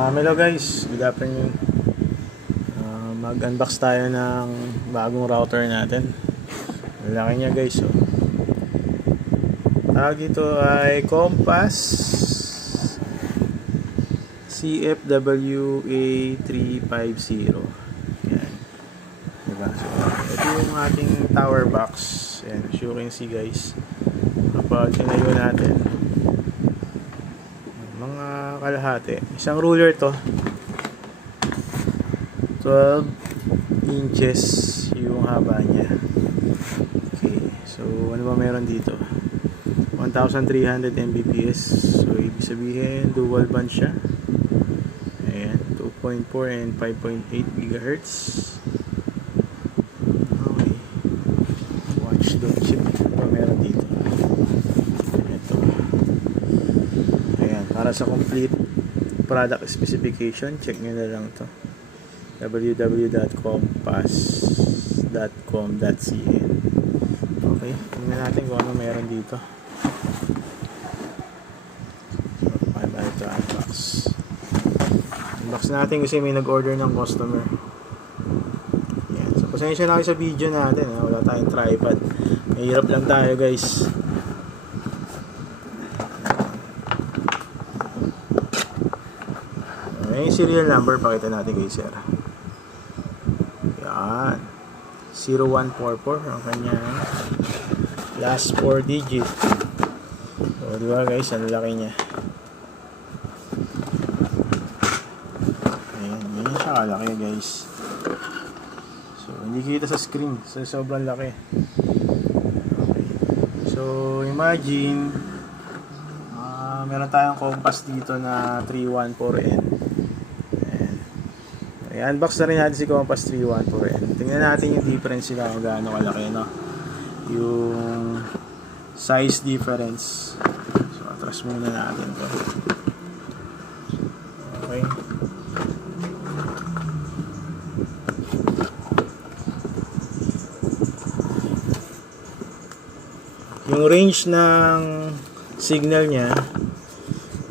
Hello guys, good afternoon. Mag-unbox tayo ng bagong router natin. Ang laki niya guys. Tawag ito ay Compass CFWA350. Yan. Diba? So, ito yung ating tower box. Yan, as you can see guys. Kapag tinayo natin, mga kalahati. Isang ruler to. 12 inches yung haba niya. Okay. So, ano ba meron dito? 1,300 Mbps. So, ibig sabihin, dual band siya. Ayan. 2.4 and 5.8 GHz. Okay. Watch don't chip. Ano ba meron dito? Ito. Ayan. Para sa complete product specification, check nyo na lang to. www.compass.com.cn. Okay, tingnan natin kung ano meron dito. So, paano ito unbox? Unbox natin kasi may nag-order ng customer. Yan. So, pasensya na kayo sa video natin. Wala tayong tripod. Mahirap lang tayo guys. Yung serial number, pakita natin kay sir. Yan. 0144 ang kanyang last 4 digit. So, diba guys, ang laki niya. Ayan, yan siya kalaki guys. So, hindi kita sa screen. So, sobrang laki. Okay. So, imagine, meron tayong compass dito na 314N. I-unbox na rin natin si Compass 314N. Tingnan natin yung difference sila kung gaano kalaki, no? Yung size difference. So, atras muna natin to. Okay. Yung range ng signal niya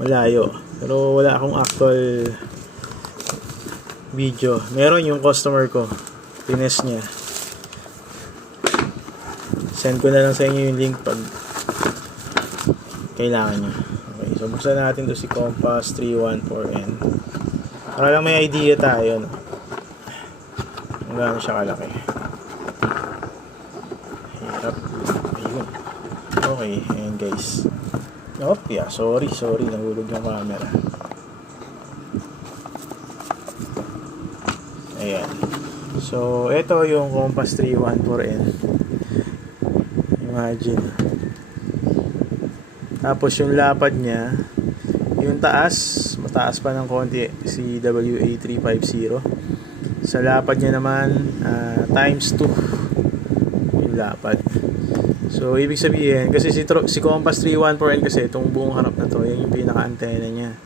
malayo. Pero wala akong actual video. Meron yung customer ko. Tinest niya. Send ko na lang sa inyo yung link pag kailangan nyo. Okay. So, buksan natin to si Compass 314N. Para lang may idea tayo, no? Kung gaano siya kalaki. Hirap. Ayun. Okay. Ayan guys. Oh, yeah. Sorry. Nahulog yung camera. Ayan. So, ito yung Compass 314N. Imagine. Tapos yung lapad niya, yung taas, mataas pa ng konti, si WA350. Sa lapad niya naman, times 2 yung lapad. So, ibig sabihin, kasi si Compass 314N kasi, itong buong harap na to, yan yung pinaka-antena niya.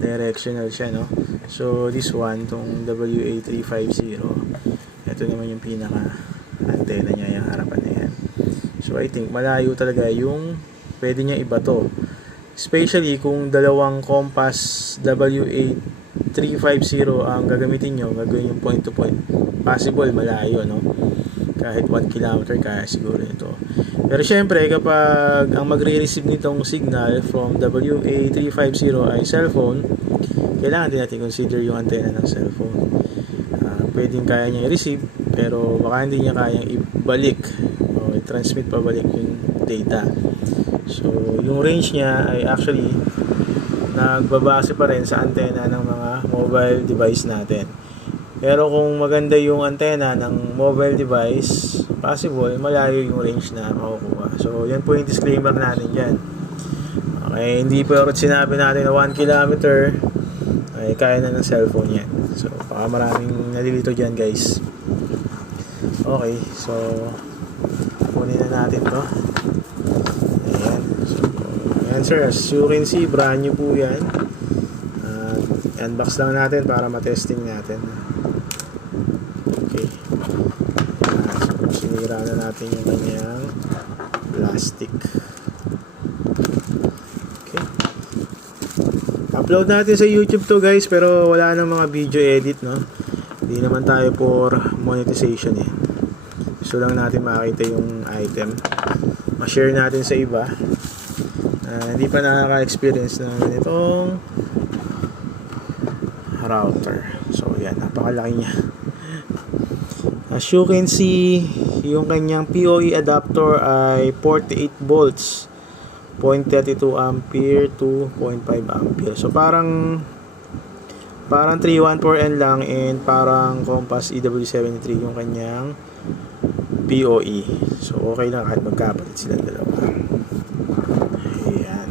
Directional siya, no? So, this one, itong WA350, ito naman yung pinaka-antena niya, yung harapan na yan. So, I think, malayo talaga yung pwede niya ibato. Especially kung dalawang Compass WA350 ang gagamitin nyo, gagawin yung point-to-point. Possible, malayo, no? Kahit 1 kilometer, kaya siguro ito. Pero syempre, kapag ang magre-receive nitong signal from WA350 ay cellphone, kailangan din natin consider yung antena ng cellphone. Pwedeng kaya niya i-receive, pero baka hindi niya kayang ibalik o i-transmit pabalik yung data. So, yung range niya ay actually nagbabase pa rin sa antena ng mga mobile device natin. Pero kung maganda yung antena ng mobile device, possible, malayo yung range na makukuha. So, yan po yung disclaimer natin dyan. Okay, hindi po sinabi natin na 1 kilometer ay kaya na ng cellphone yan. So, baka maraming nalilito dyan guys. Okay, so kunin na natin to. Ayan. So, ayan sir, as you can see, brand new po yan. Unbox lang natin para matesting natin. Okay. So, sinira na natin yung kanyang plastic. Okay. upload natin sa YouTube to guys, pero wala nang mga video edit, no? Hindi naman tayo for monetization eh. Gusto lang natin makita yung item, ma-share natin sa iba hindi pa nakaka-experience na ganitong router. So yan, napakalaki niya. As you can see, yung kanyang PoE adapter ay 48 volts, 0.32 ampere to 0.5 ampere. So parang 314N lang, and parang Compass EW73 yung kanyang PoE. So okay lang kahit magkapatid silang dalawa. Ayan.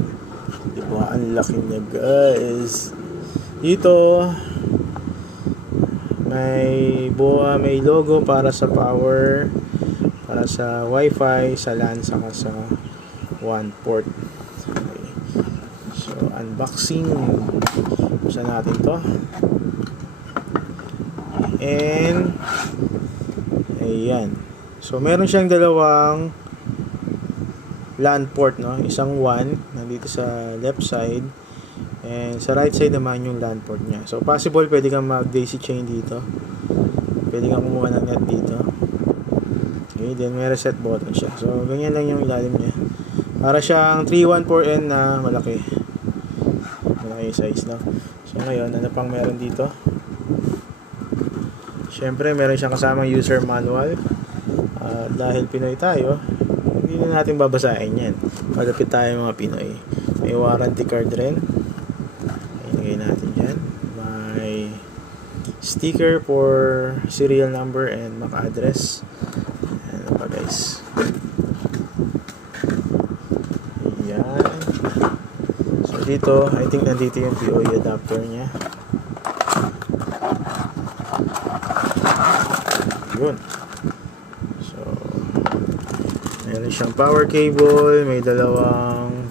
Diba, ang laki niya guys. Dito may logo para sa power, para sa wifi, sa LAN, saka sa one port. Okay. So unboxing, buksan natin to, and ayan. So meron siyang dalawang LAN port, no? Isang WAN nandito sa left side, and sa right side naman yung LAN port niya. So possible pwede kang mag daisy chain dito, pwede kang kumuha ng net dito. Okay, then may reset button siya. So ganyan lang yung ilalim niya. Para siyang 314N na malaki size, no? So ngayon, ano pang meron dito? Syempre meron siyang kasamang user manual. Dahil Pinoy tayo, hindi na natin babasahin yan. Malapit tayo mga Pinoy. May warranty card rin. Ilagay natin yan. May sticker for serial number and MAC address. Ano pa guys? Ayan. So dito, I think nandito yung PoE adapter niya. Yun. So meron siyang power cable, may dalawang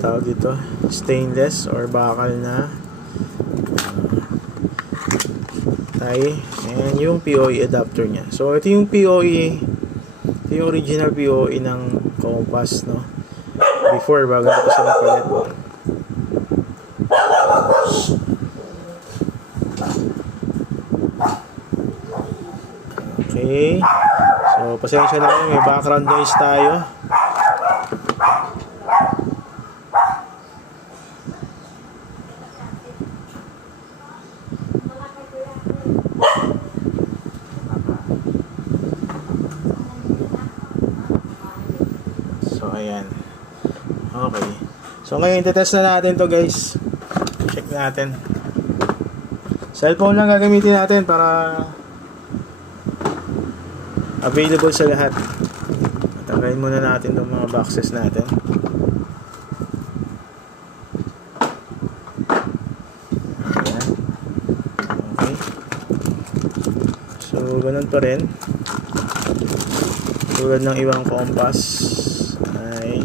tawag dito, stainless or bakal na tie, and yung PoE adapter niya. So ito yung PoE, ito yung original PoE ng Compass, no? Before, bago ito sa napalit. Okay. So pasensya na kayo, may background noise tayo. So ayan. Okay. So ngayon test na natin to guys. Check natin. Cellphone lang gagamitin natin para available sa lahat. Tanggalin muna natin itong mga boxes natin. Ayan. Okay. So ganun pa rin. Tulad ng ibang Compass ay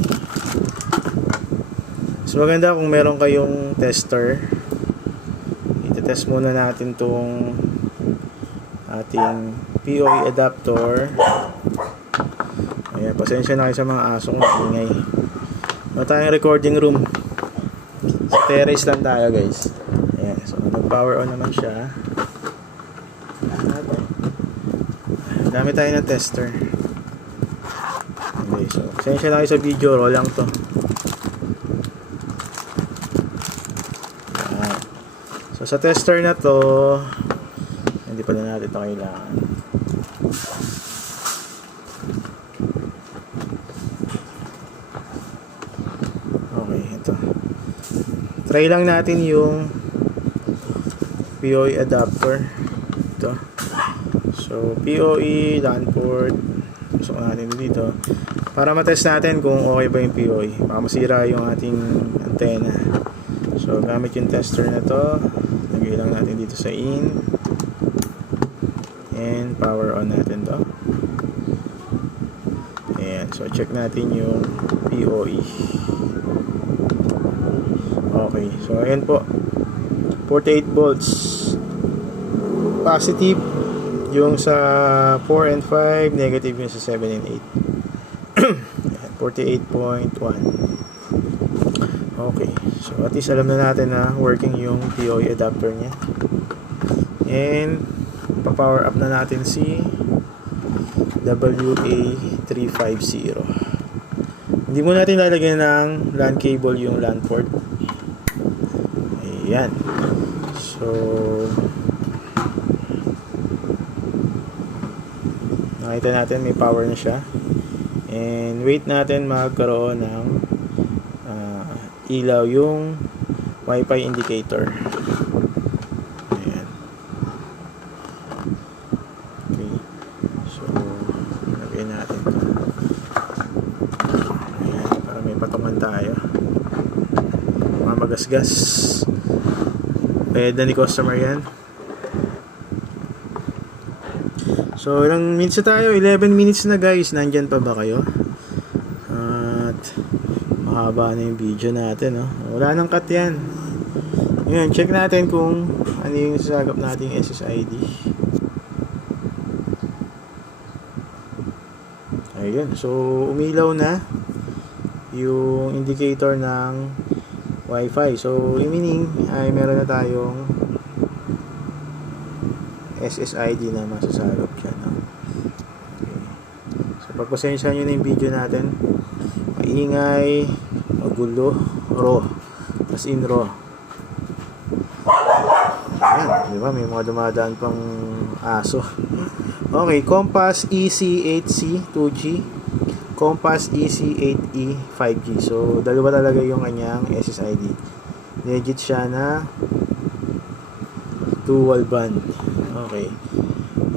mas maganda kung meron kayong tester. Itetest muna natin itong ating PoE adapter. Ayan, pasensya na kayo sa mga asong ingay. Meron tayong recording room. Sa terrace lang tayo guys. Ayan, so nag-power on naman siya. Dami tayo ng tester. Okay, so pasensya na kayo sa video, roll lang to. Ayan. So sa tester na to, hindi pa na natin ito kailangan. Okay, ito. Try lang natin yung PoE adapter. Ito. So, PoE, LAN port. Gusto natin dito. Para matest natin kung okay ba yung PoE. Baka masira yung ating antenna. So, gamit yung tester na to. Lagay lang natin dito sa in. And power on natin to. Ayan. So, check natin yung PoE. Okay. So, ayan po. 48 volts. Positive yung sa 4 and 5. Negative yung sa 7 and 8. 48.1. Okay, so at least alam na natin na working yung POE adapter niya. And pa-power up na natin si WA350. Hindi mo natin lalagyan ng LAN cable yung LAN port. Ayan. So nakita natin may power na siya. And wait natin magkaroon ng ilaw yung Wi-Fi indicator. Ayan. Okay. So lagyan natin ito. Ayan, para may patungan tayo. Mamagasgas. Pwede ni customer yan. So, ilang minutes na tayo? 11 minutes na guys. Nandyan pa ba kayo? At mahaba na yung video natin. No? Wala nang cut yan. Ngayon, check natin kung ano yung sasagap nating SSID. Ayun. So, umilaw na yung indicator ng Wi-Fi. So, meaning ay meron na tayong SSID na masasagap dyan. No? Okay. So, pagpasensya nyo na yung video natin. Maingay, magulo, raw. As in raw. Ayan, di ba? May mga dumadaan pang aso. Okay, Compass EC8C 2G, Compass EC8E 5G. So, dalawa talaga yung kanyang SSID. Legit siya na dual band. Okay.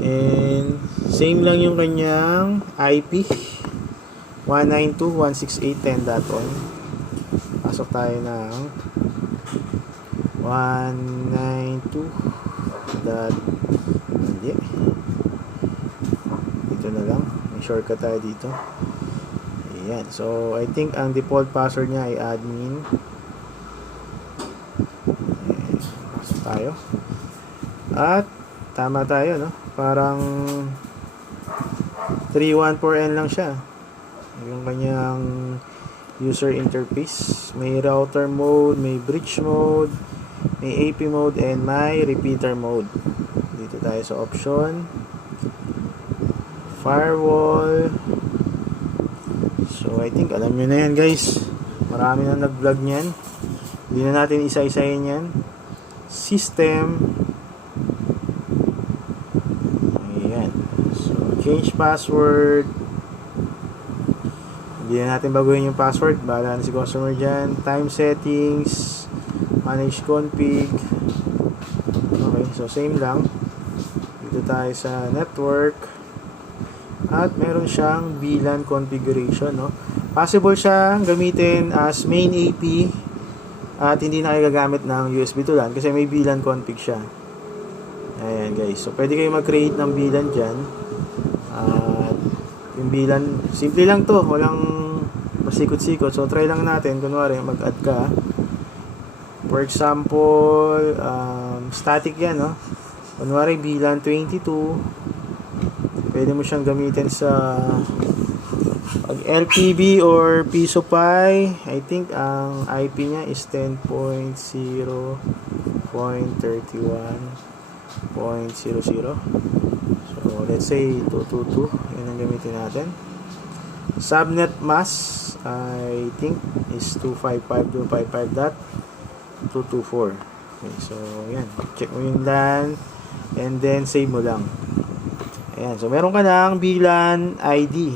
And same lang yung kanyang IP 192.168.10.1. Pasok tayo ng 192. Hindi. Dito na lang. May shortcut tayo dito. Ayan. So, I think ang default password niya ay admin. Ayan. Pasok tayo. At tama tayo, no? Parang 314N lang siya. Yung kanyang user interface. May router mode, may bridge mode, may AP mode, and may repeater mode. Dito tayo sa option. Firewall. So, I think alam nyo na yan, guys. Marami na nag-vlog niyan. Hindi na natin isa-isahin yan. System. Change password. Hindi na natin baguhin yung password. Bahala na si customer dyan. Time settings. Manage config. Okay, so same lang. Dito tayo sa network. At meron siyang VLAN configuration. No? Possible siya gamitin as main AP. At hindi na kayo gagamit ng USB to LAN kasi may VLAN config siya. Ayan guys. So pwede kayo mag-create ng VLAN dyan. Yung VLAN, simple lang to, walang pasikot-sikot. So try lang natin, kunwari mag-add ka. For example, static yan, no? Kunwari VLAN 22. Pwede mo siyang gamitin sa pag LPB or Piso Pi. I think ang IP niya is 10.0.31.00. So, let's say 222. Yun ang gamitin natin. Subnet mask, I think, is 255.255.224. Okay, so, yan. Check mo yung LAN. And then, save mo lang. Ayan. So, meron ka ng VLAN ID.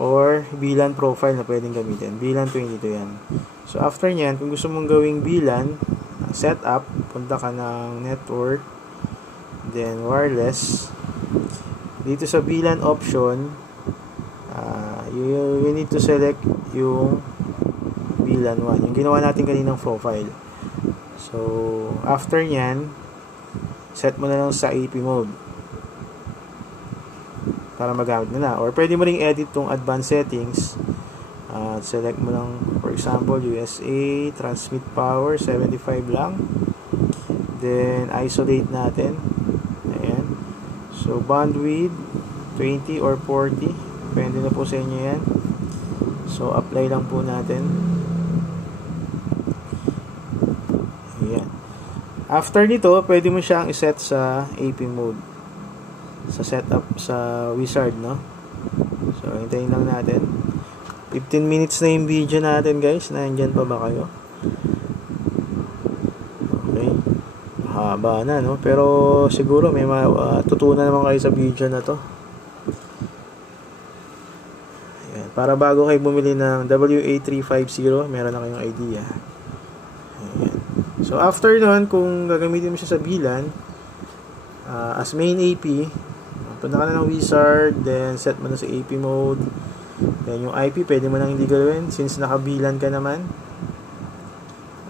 Or VLAN profile na pwedeng gamitin. VLAN 22 yan. So, after nyan, kung gusto mong gawing VLAN, setup, punta ka ng network. Then wireless. Dito sa VLAN option, you need to select yung VLAN 1, yung ginawa natin kaninang profile. So after nyan, set mo na lang sa AP mode para magamit na. Or pwede mo ring edit tong advanced settings. Select mo lang, for example, USA transmit power 75 lang. Then isolate natin. So, bandwidth 20 or 40. Depende na po sa inyo yan. So, apply lang po natin. After nito, pwede mo siyang iset sa AP mode. Sa setup sa wizard, no? So, hintayin lang natin. 15 minutes na yung video natin, guys. Nandyan pa ba kayo? Okay. Haba na, no? Pero siguro may matutunan naman kayo sa video na to. Ayan. Para bago kayo bumili ng WA350, meron na kayong idea. Ayan. So, after nun, kung gagamitin mo siya sa bilan, as main AP, punta ka na ng wizard, then set mo na sa AP mode. Then yung IP, pwede mo nang hindi gawin since nakabilan ka naman.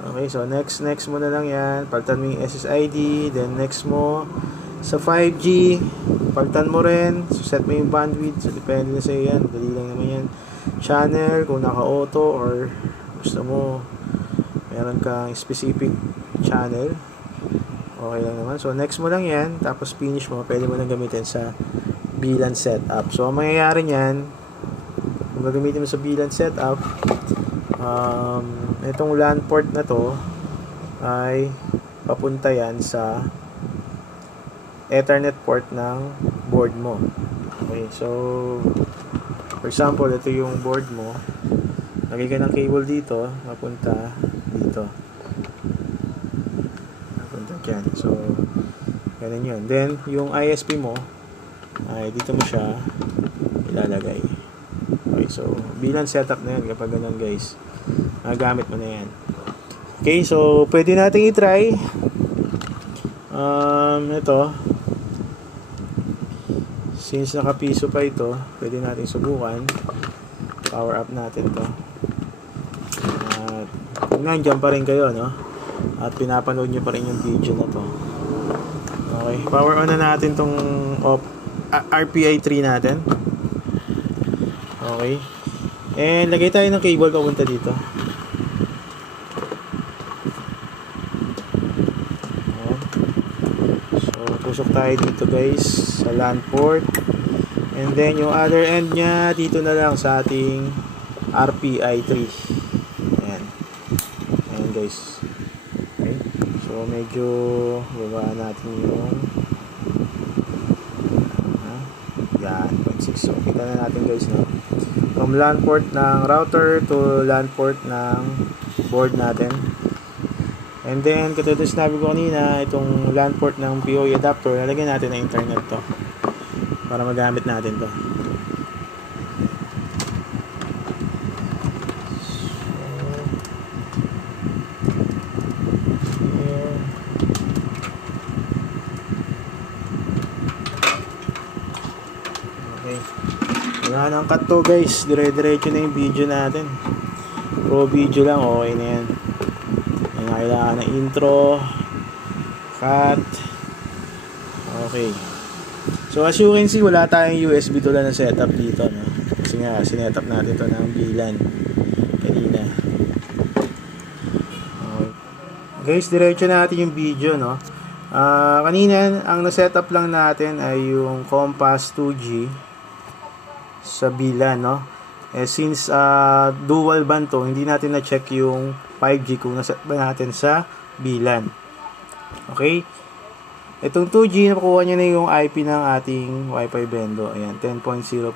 Okay, so next mo na lang yan. Palitan mo yung SSID, then next mo. Sa 5G, palitan mo rin. So, set mo yung bandwidth. So, depende na sa'yo yan. Dali lang naman yan. Channel, kung naka-auto or gusto mo meron kang specific channel, okay lang naman. So next mo lang yan, tapos finish mo, pwede mo nang gamitin sa bilan setup. So ang mangyayari niyan, kung gagamitin mo sa bilan setup, itong LAN port na to ay papunta yan sa Ethernet port ng board mo. Okay, so for example, ito yung board mo. Lagay ka ng cable dito, papunta dito. Papunta dyan. So, ganun yun. Then, yung ISP mo, ay dito mo siya ilalagay. Okay, so, bilang setup na yan kapag ganun, guys. Magamit mo na yan. Okay, so, pwede natin i-try. Ito. Since nakapiso pa ito, pwede natin subukan. Power up natin to. At kung nandiyan pa rin kayo, no? At pinapanood nyo pa rin yung video na to. Okay, power on na natin tong RPI 3 natin. Okay. And lagay tayo ng cable papunta dito. Ayan. So, tusok tayo dito, guys, sa LAN port. And then, yung other end nya, dito na lang sa ating RPI 3. Ayan. Ayan, guys. Okay. So, medyo babaan natin yung yan, 0.6. So, kita na natin, guys, no? From LAN port ng router to LAN port ng board natin. And then, katulad sinabi ko kanina, itong LAN port ng PoE adapter, lalagyan natin ng internet to para magamit natin to. Okay. Wala nang cut to, guys. Dire-diretso na yung video natin. Pro video lang, okay na yan. May kailangan ng intro, cut. Okay. So as you can see, wala tayong USB tulad na setup dito, no? Kasi nga, sinetup natin to ng bilan kanina. Okay. Guys, diretso natin yung video, no? Kanina, ang na-setup lang natin ay yung Compass 2G sa bilan, no? Since dual band to, hindi natin na-check yung 5G kung naset ba natin sa bilan. Okay? Itong 2G, nakuha niya na yung IP ng ating Wi-Fi bendo. Ayan, 10.0.0.1.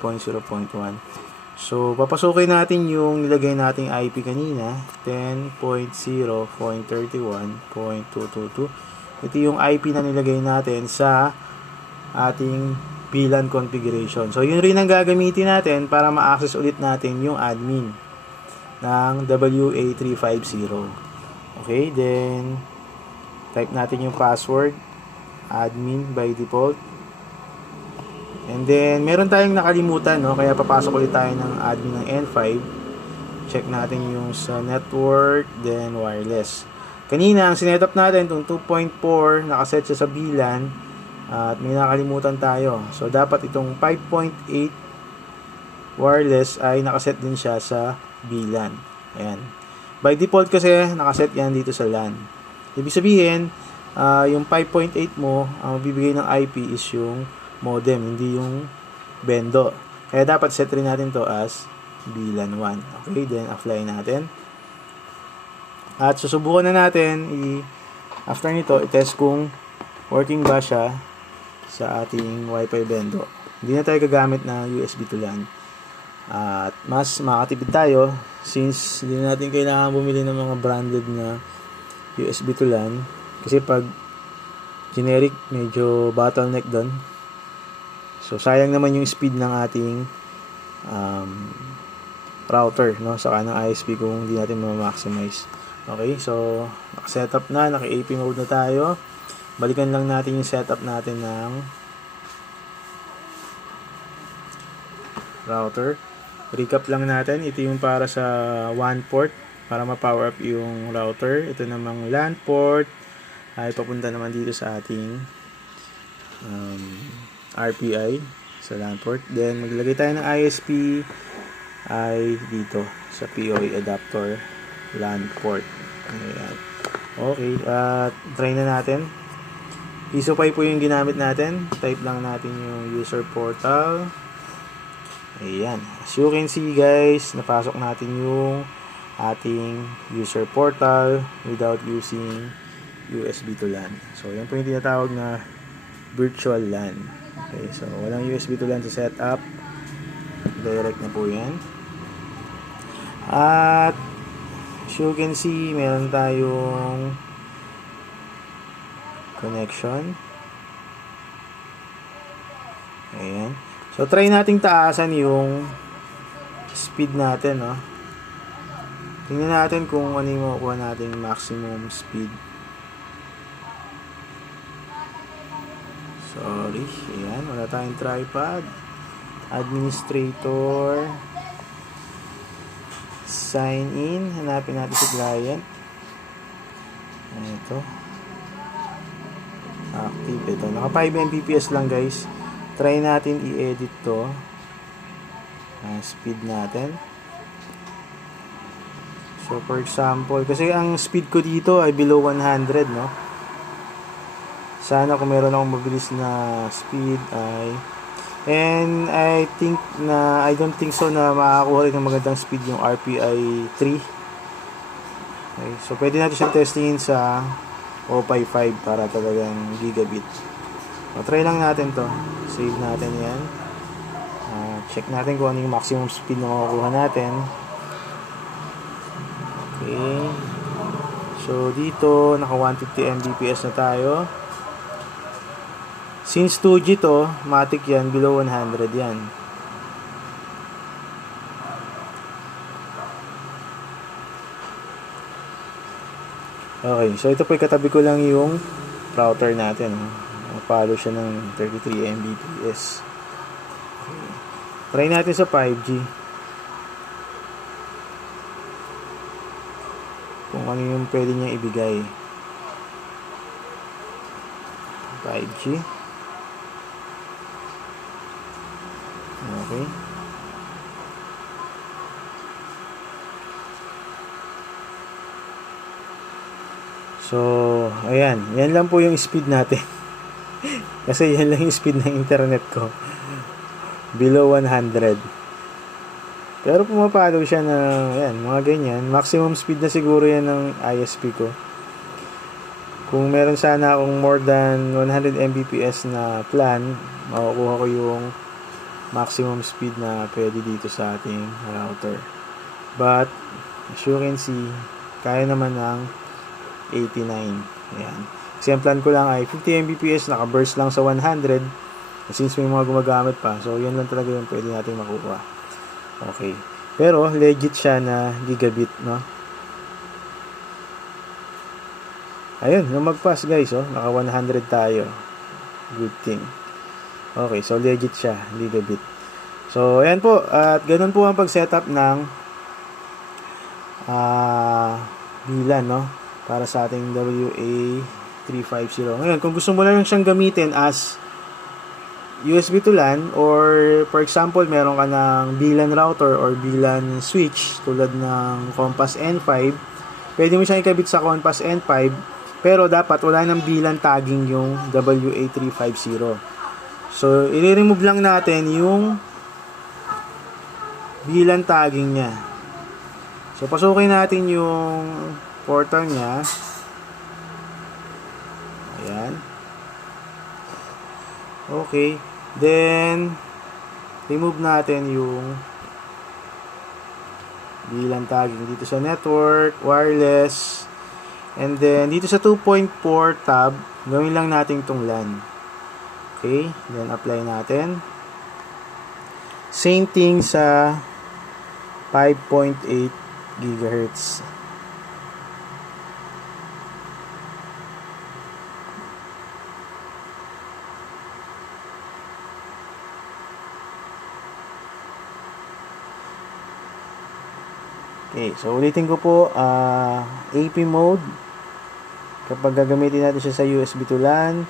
So, papasukin natin yung nilagay nating IP kanina, 10.0.31.222. Ito yung IP na nilagay natin sa ating VLAN configuration. So, yun rin ang gagamitin natin para ma-access ulit natin yung admin ng WA350. Okay, then type natin yung password, admin by default. And then, meron tayong nakalimutan, no? Kaya papasok ulit tayo ng admin ng N5. Check natin yung sa network, then wireless. Kanina, ang sinetup natin, itong 2.4, nakaset siya sa VLAN, at may nakalimutan tayo. So, dapat itong 5.8 wireless ay nakaset din siya sa VLAN. Ayan. By default kasi, nakaset yan dito sa LAN. Ibig sabihin, yung 5.8 mo, ang bibigay ng IP is yung modem, hindi yung bendo. Kaya dapat set rin natin to as VLAN 1. Okay, then apply natin. At susubukan na natin After nito, i-test kung working ba siya sa ating Wi-Fi bendo. Hindi na tayo gagamit na USB to LAN. At mas makatipid tayo since hindi na natin kailangan bumili ng mga branded na USB to LAN. Kasi pag generic, medyo bottleneck doon. So, sayang naman yung speed ng ating router, no? Saka ng ISP kung hindi natin ma-maximize. Okay, so naka-setup na, naka-AP mode na tayo. Balikan lang natin yung setup natin ng router. Recap lang natin, ito yung para sa one port para ma-power up yung router. Ito namang LAN port ay papunta naman dito sa ating RPI sa LAN port. Then maglagay tayo ng ISP ay dito sa PoE adapter LAN port. Ayan. Okay, try na natin. Isopay po yung ginamit natin. Type lang natin yung user portal. Ayan. As you can see guys, napasok natin yung ating user portal without using USB to LAN. So, yan po yung tinatawag na virtual LAN. Okay, so walang USB to LAN sa setup. Direct na po yan. At as you can see, meron tayong connection. Ayan. So, try nating taasan yung speed natin, no? Tingnan natin kung ano yung makukuha nating maximum speed. Sorry. Ayan. Wala tayong tripod. Administrator. Sign in. Hanapin natin si client. Ito. Active. Ito. Naka 5 Mbps lang guys. Try natin i-edit to. Speed natin. So, for example, kasi ang speed ko dito ay below 100, no? Sana kung meron akong mabilis na speed ay... And I don't think so na makakuha rin ng magandang speed yung RPI 3. Okay, so, pwede natin siyang testingin sa O55 para talagang gigabit. So, try lang natin to. Save natin yan. Check natin kung ano yung maximum speed na makukuha natin. Okay. So, dito, naka 150 Mbps na tayo. Since 2G to, matic yan, below 100 yan. Okay, so ito po katabi ko lang yung router natin. Follow siya ng 33 Mbps. Okay. Try natin sa 5G. Kung ano yung pwede niya ibigay. 5G. Okay. So, ayan. Yan lang po yung speed natin. Kasi yan lang yung speed ng internet ko. Below 100. Pero pumapalo siya na, ayan, mga ganyan. Maximum speed na siguro yan ng ISP ko. Kung meron sana akong more than 100 Mbps na plan, makukuha ko yung maximum speed na pwede dito sa ating router. But, as you can see, kaya naman ng 89. Ayan. Kasi ang plan ko lang ay 50 Mbps, naka-burst lang sa 100. Since may mga gumagamit pa, so yan lang talaga yung pwede natin makukuha. Okay. Pero, legit siya na gigabit, no? Ayun, lumagpas guys, oh. Naka 100 tayo. Good thing. Okay, so legit siya, gigabit. So, ayan po. At ganun po ang pag-setup ng VLAN, no? Para sa ating WA350. Ngayon, kung gusto mo lang siyang gamitin as USB to LAN, or for example, meron ka ng VLAN router or VLAN switch tulad ng Compass N5, pwede mo siyang ikabit sa Compass N5, pero dapat wala ng VLAN tagging yung WA350. So, i-remove lang natin yung VLAN tagging niya. So, pasukin natin yung portal niya. Ayan. Okay. Then, remove natin yung VLAN tagging dito sa network, wireless, and then dito sa 2.4 tab, gawin lang natin itong LAN. Okay, then apply natin. Same thing sa 5.8 GHz. Okay, so ulitin ko po, AP mode, kapag gagamitin natin siya sa USB to LAN,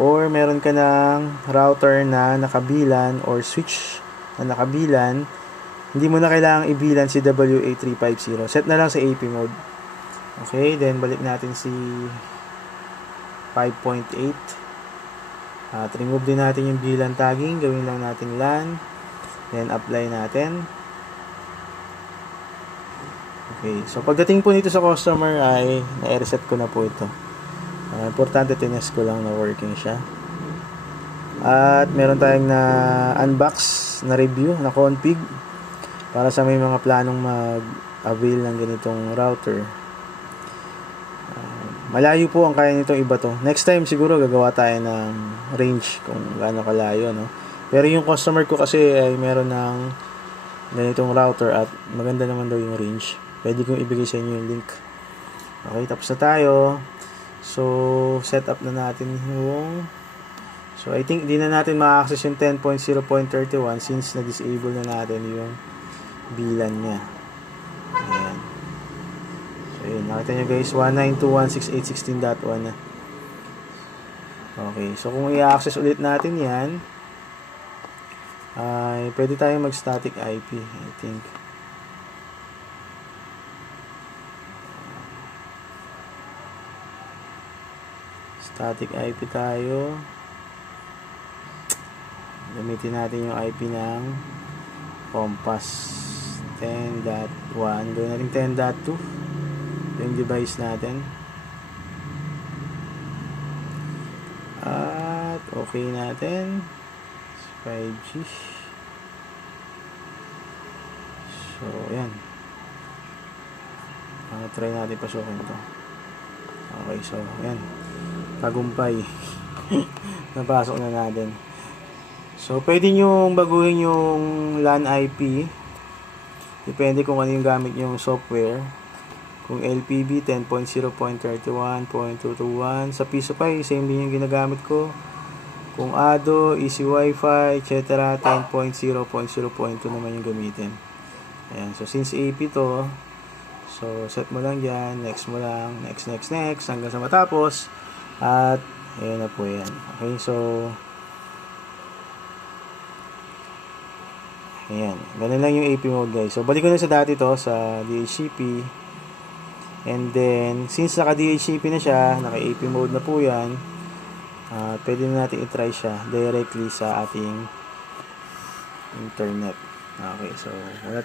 or meron ka ng router na nakabilan or switch na nakabilan, hindi mo na kailangang ibilan si WA350. Set na lang sa AP mode. Okay, then balik natin si 5.8. At remove din natin yung VLAN tagging, gawin lang natin LAN, then apply natin. Okay, so pagdating po nito sa customer ay na-reset ko na po ito. Importante tinest ko lang na working siya. At meron tayong na unbox na review na config para sa may mga planong mag-avail ng ganitong router. Malayo po ang kaya nitong iba to. Next time siguro gagawa tayo ng range kung gaano kalayo, no? Pero yung customer ko kasi ay meron ng ganitong router at maganda naman daw yung range. Pwede kong ibigay sa inyo yung link. Okay, tapos na tayo. So, set up na natin yung... So, I think di na natin ma-access yung 10.0.31 since na-disable na natin yung VLAN niya. Ayan. So, yun. Nakita nyo guys, 192.168.16.1 na. Okay, so kung i-access ulit natin yan, ay pwede tayong mag-static IP, I think. Static IP tayo. Gamitin natin yung IP ng Compass 10.1. Gawin natin 10.2 yung device natin. At okay natin. 5G. So, yan. Try natin pasukin to. Okay, so, yan. Tagumpay. Napasok na natin. So, pwede nyo baguhin yung LAN IP. Depende kung ano yung gamit yung software. Kung LPB 10.0.31.221. Sa Piso Pi, same din yung ginagamit ko. Kung ADO, Easy Wi-Fi, etc. 10.0.0.2 naman yung gamitin. Ayan. So, since AP to, so, set mo lang dyan. Next mo lang. Next. Hanggang sa matapos. At, ayan na po yan. Okay, so, ayan. Ganun lang yung AP mode, guys. So, balik ko na sa dati to, sa DHCP. And then, since naka-DHCP na siya, naka-AP mode na po yan, pwede na natin i-try siya directly sa ating internet. Okay, so, wala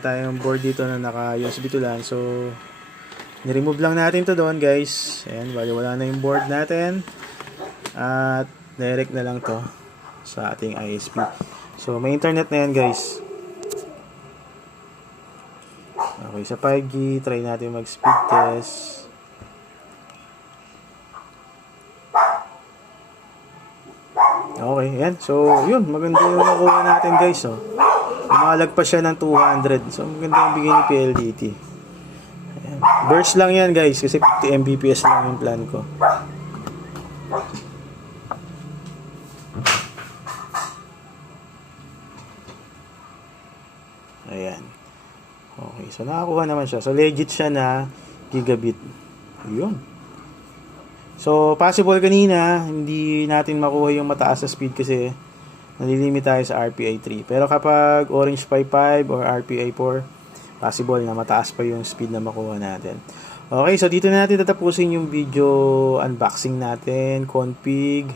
tayong board dito na naka-USB to LAN. So, ni-remove lang natin to doon, guys. Ayan, wala na yung board natin. At direct na lang to sa ating ISP. So, may internet na yan, guys. Okay, sa 5G, try natin mag-speed test. Okay, yan. So, yun. Maganda yung nakuha natin, guys. So, lumalagpas siya ng 200. So, maganda yung bigay ni PLDT. Ayan. Burst lang yan, guys. Kasi 50 Mbps lang yung plan ko. Ayan. Okay. So, nakakuha naman siya. So, legit siya na gigabit. Yun. So, possible kanina, hindi natin makuha yung mataas na speed kasi nalilimit tayo sa RPI 3. Pero kapag Orange Pi 5 or RPI 4, possible na mataas pa yung speed na makuha natin. Okay, so dito na natin tatapusin yung video unboxing natin, config,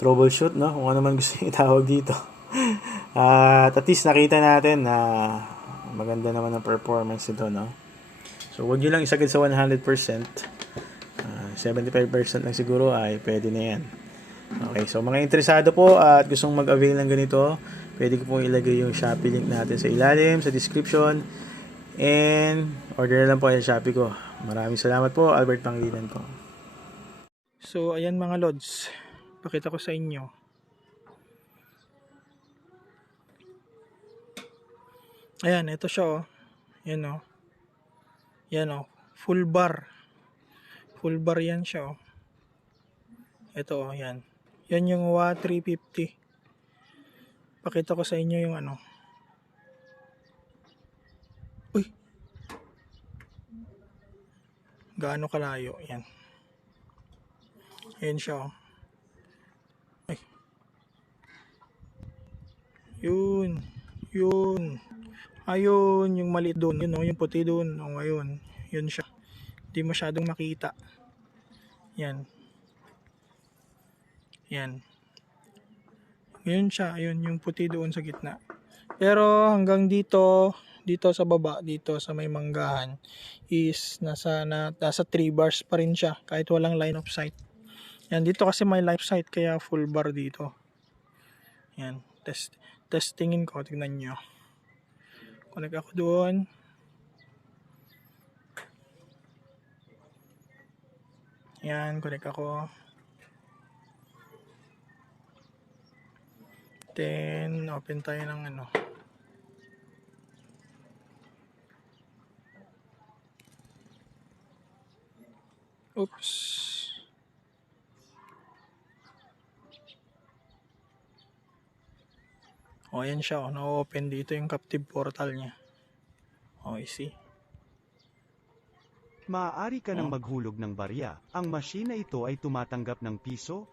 troubleshoot, no? Kung ano man gusto yung itawag dito. At least nakita natin na maganda naman ang performance ito, no? So, huwag nyo lang isagad sa 100%. 75% lang siguro ay pwede na yan. Okay, so mga interesado po at gustong mag-avail ng ganito, pwede ko pong ilagay yung Shopee link natin sa ilalim, sa description. And order na lang po kayo sa Shopee ko. Maraming salamat po, Albert Pangilinan po. So ayan mga lods, pakita ko sa inyo. Ayan, ito siya oh. Yan oh. Yan oh, full bar. Full bar yan siya oh. Ito oh, yan. Yan yung WA 350. Pakita ko sa inyo yung ano. Uy. Gaano kalayo, yan. Ayan siya oh. Ay. Yun. Yun. Ayun, yung maliit doon. Yun oh, yung puti doon. Oh, ayun. Yun siya. Hindi masyadong makita. Yan. Yan. Yun siya. Ayun, yung puti doon sa gitna. Pero hanggang dito sa baba, dito sa may manggahan is nasa 3 bars pa rin siya kahit walang line of sight. Yan, dito kasi may line of sight kaya full bar dito. Yan, testingin ko, tingnan nyo. Connect ako doon. Yan, connect ako. Then open tayo ng ano. Oops. O, ayan siya. O, na-open dito yung captive portal niya. O, see. Maaari ka nang maghulog ng barya. Ang machine na ito ay tumatanggap ng piso,